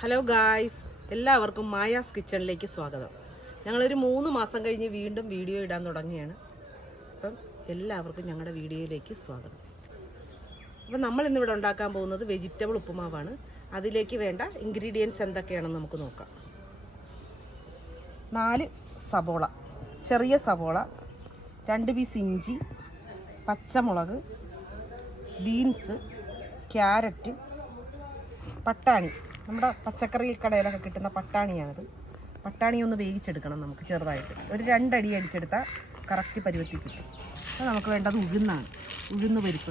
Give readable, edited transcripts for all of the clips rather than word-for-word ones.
Hello guys, എല്ലാവർക്കും Maya's കിച്ചണിലേക്ക് സ്വാഗതം. ഞങ്ങളൊരു 3 മാസം കഴിഞ്ഞ് വീണ്ടും വീഡിയോ ഇടാൻ തുടങ്ങിയാണ്. അപ്പം എല്ലാവർക്കും ഞങ്ങളുടെ വീഡിയോയിലേക്ക് സ്വാഗതം. അപ്പം നമ്മൾ ഇന്നിവിടെ ഉണ്ടാക്കാൻ പോകുന്നത് വെജിറ്റബിൾ ഉപ്പുമാവാണ്. അതിലേക്ക് വേണ്ട ഇൻഗ്രീഡിയൻസ് എന്തൊക്കെയാണെന്ന് നമുക്ക് നോക്കാം. 4 സബോള, ചെറിയ സബോള, 2 പീസ് ഇഞ്ചി, പച്ചമുളക്, ബീൻസ്, ക്യാരറ്റ്, പട്ടാണി. നമ്മുടെ പച്ചക്കറി കടയിലൊക്കെ കിട്ടുന്ന പട്ടാണിയാണിത്. പട്ടാണി ഒന്ന് വേവിച്ചെടുക്കണം നമുക്ക് ചെറുതായിട്ട്. ഒരു 2 അടി അടിച്ചെടുത്താൽ കറക്റ്റ് പരുവത്തിൽ കിട്ടും. അത് നമുക്ക് വേണ്ടത് ഉഴുന്നാണ്. ഉഴുന്ന് പരിപ്പ്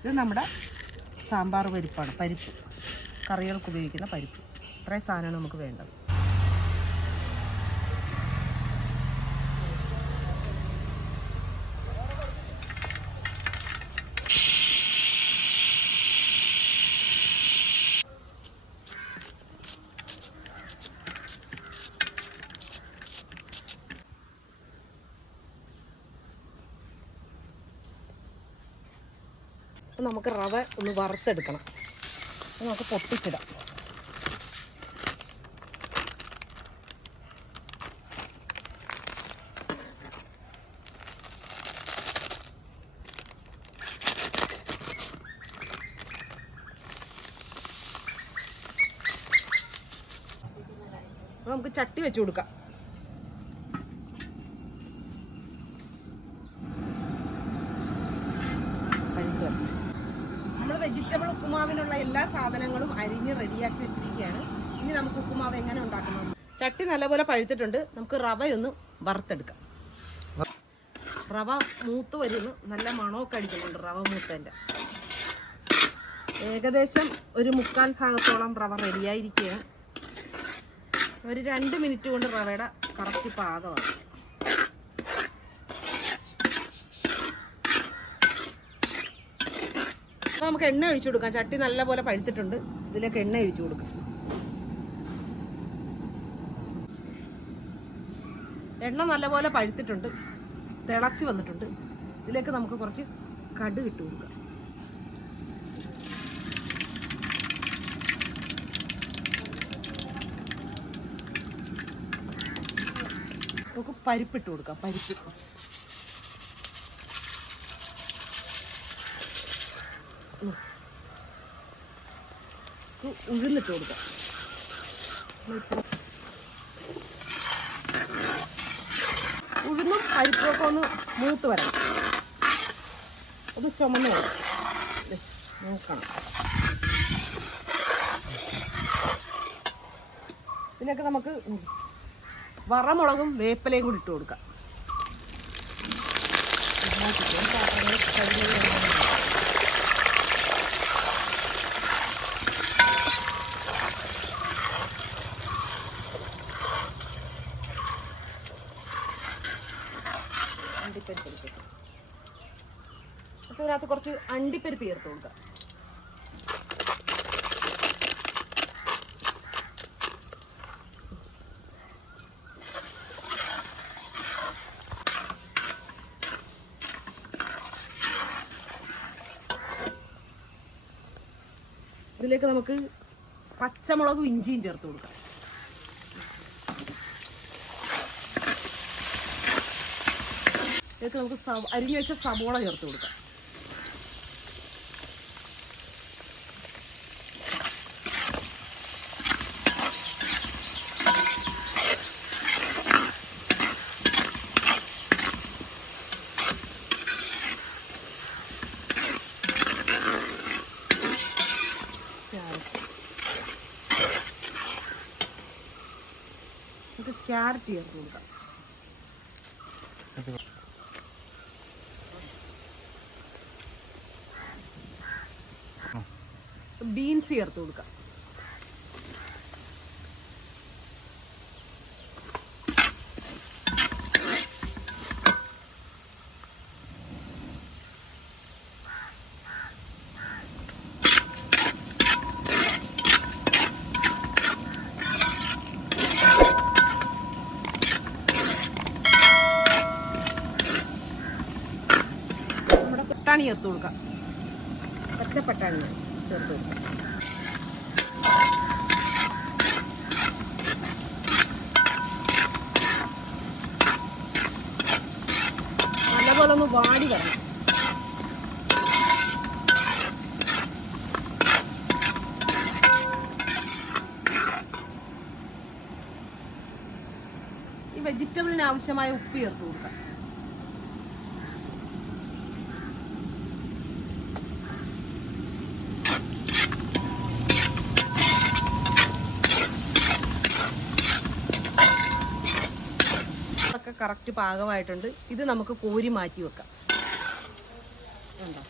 ഇത് നമ്മുടെ സാമ്പാർ പരിപ്പാണ്. പരിപ്പ് കറികൾക്ക് ഉപയോഗിക്കുന്ന പരിപ്പ്. ഇത്രയും സാധനമാണ് നമുക്ക് വേണ്ടത്. അപ്പം നമുക്ക് റവ ഒന്ന് വറുത്തെടുക്കണം. നമുക്ക് പൊട്ടിച്ചിടാം. നമുക്ക് ചട്ടി വെച്ച് കൊടുക്കാം. നമ്മൾ വെജിറ്റബിൾ ഉപ്പുമാവിനുള്ള എല്ലാ സാധനങ്ങളും അരിഞ്ഞ് റെഡിയാക്കി വെച്ചിരിക്കുകയാണ്. ഇനി നമുക്ക് ഉപ്പുമാവ് എങ്ങനെ ഉണ്ടാക്കണം. ചട്ടി നല്ലപോലെ പഴുത്തിട്ടുണ്ട്. നമുക്ക് റവയൊന്ന് വറുത്തെടുക്കാം. റവ മൂത്ത് വരുന്നു. നല്ല മണമൊക്കെ അടിക്കുന്നുണ്ട് റവ മൂത്തതിൻ്റെ. ഏകദേശം ഒരു 3/4 ഭാഗത്തോളം റവ റെഡിയായിരിക്കുകയാണ്. ഒരു 2 മിനിറ്റ് കൊണ്ട് റവയുടെ കറക്റ്റ് പാകമാണ്. അപ്പോൾ നമുക്ക് എണ്ണ ഒഴിച്ചു കൊടുക്കാം. ചട്ടി നല്ലപോലെ പഴുത്തിട്ടുണ്ട്. ഇതിലേക്ക് എണ്ണ ഒഴിച്ചു കൊടുക്കാം. എണ്ണ നല്ലപോലെ പഴുത്തിട്ടുണ്ട്, തിളച്ച് വന്നിട്ടുണ്ട്. ഇതിലേക്ക് നമുക്ക് കുറച്ച് കടുക് ഇട്ട് കൊടുക്കാം. നമുക്ക് പരിപ്പിട്ട് കൊടുക്കാം. പരിപ്പ് ഉഴുന്നിട്ട് കൊടുക്കാം. ഉഴുന്നും പരിപ്പൊക്കെ ഒന്ന് മൂത്ത് വരണം. ഒന്ന് ചുമന്ന് വരണം. നോക്കണം. ഇതിനൊക്കെ നമുക്ക് വറമുളകും വേപ്പിലയും കൂടി ഇട്ട് കൊടുക്കാം. അണ്ടിപ്പരിപ്പ് എടുത്തിട്ട് അപ്പോൾ ഇതിനകത്ത് കുറച്ച് അണ്ടിപ്പരിപ്പ് ചേർത്ത് കൊടുക്കാം. ഇതിലേക്ക് നമുക്ക് പച്ചമുളകും ഇഞ്ചിയും ചേർത്ത് കൊടുക്കാം. ഇതിലേക്ക് നമുക്ക് അരിഞ്ഞു വെച്ച സബോള ചേർത്ത് കൊടുക്കാം. നമുക്ക് ക്യാരറ്റ് ചേർത്ത് കൊടുക്കാം. ബീൻസ് ചേർത്ത് കൊടുക്കാം. നമ്മുടെ പട്ടാണി ചേർത്ത് കൊടുക്കാം. പച്ചപ്പട്ടാണി ചേർത്ത് കൊടുക്കാം. വാടി വരണം. ഈ വെജിറ്റബിളിന് ആവശ്യമായ ഉപ്പ് ചേർത്ത് കൊടുക്കാം. കറക്റ്റ് പാകമായിട്ടുണ്ട്. ഇത് നമുക്ക് കോരി മാറ്റി വെക്കാം. ഉണ്ടോ?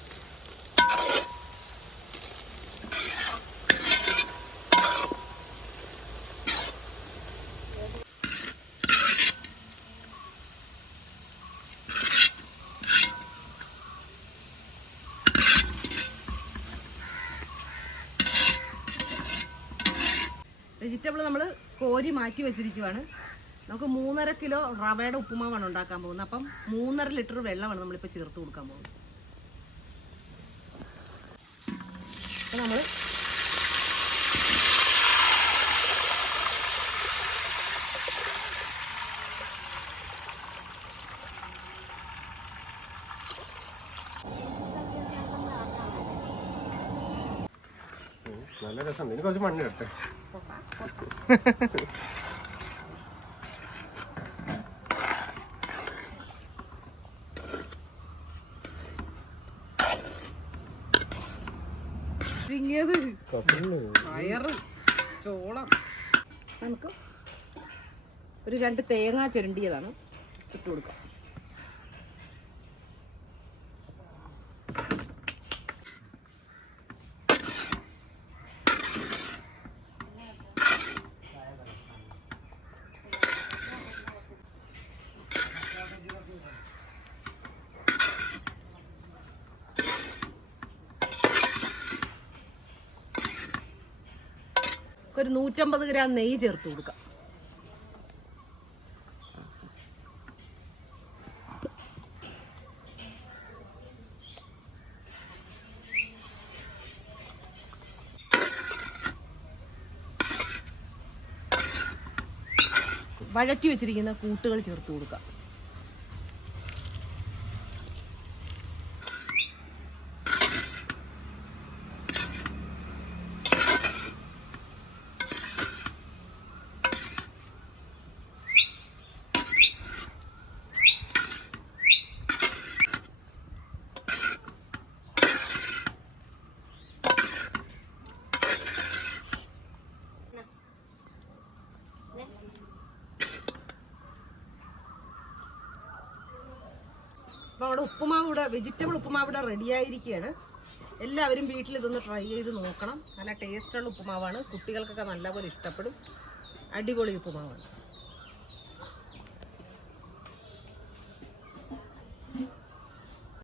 വെജിറ്റബിൾ നമ്മൾ കോരി മാറ്റി വെച്ചിരിക്കുവാണ്. നമുക്ക് 3.5 കിലോ റവയുടെ ഉപ്പുമാവാണ് ഉണ്ടാക്കാൻ പോകുന്നത്. അപ്പം 3.5 ലിറ്റർ വെള്ളമാണ് നമ്മളിപ്പോൾ ചേർത്ത് കൊടുക്കാൻ പോകുന്നത്. അപ്പം നമ്മൾ നല്ല രസമുണ്ട്. ഇനി കുറച്ച് മണ്ണിടട്ടെ. പയറ്, ചോളം. നമുക്ക് ഒരു 2 തേങ്ങ ചുരണ്ടിയതാണ് ഇട്ട് കൊടുക്കാം. ഒരു 150 ഗ്രാം നെയ്യ് ചേർത്ത് കൊടുക്കാം. വഴറ്റി വെച്ചിരിക്കുന്ന കൂട്ടുകൾ ചേർത്ത് കൊടുക്കാം. അപ്പോൾ അവിടെ ഉപ്പുമാവ് ഇവിടെ വെജിറ്റബിൾ ഉപ്പുമാവ് ഇവിടെ റെഡി ആയിരിക്കുകയാണ്. എല്ലാവരും വീട്ടിൽ ഇതൊന്ന് ട്രൈ ചെയ്ത് നോക്കണം. നല്ല ടേസ്റ്റുള്ള ഉപ്പുമാവാണ്. കുട്ടികൾക്കൊക്കെ നല്ലപോലെ ഇഷ്ടപ്പെടും. അടിപൊളി ഉപ്പുമാവാണ്.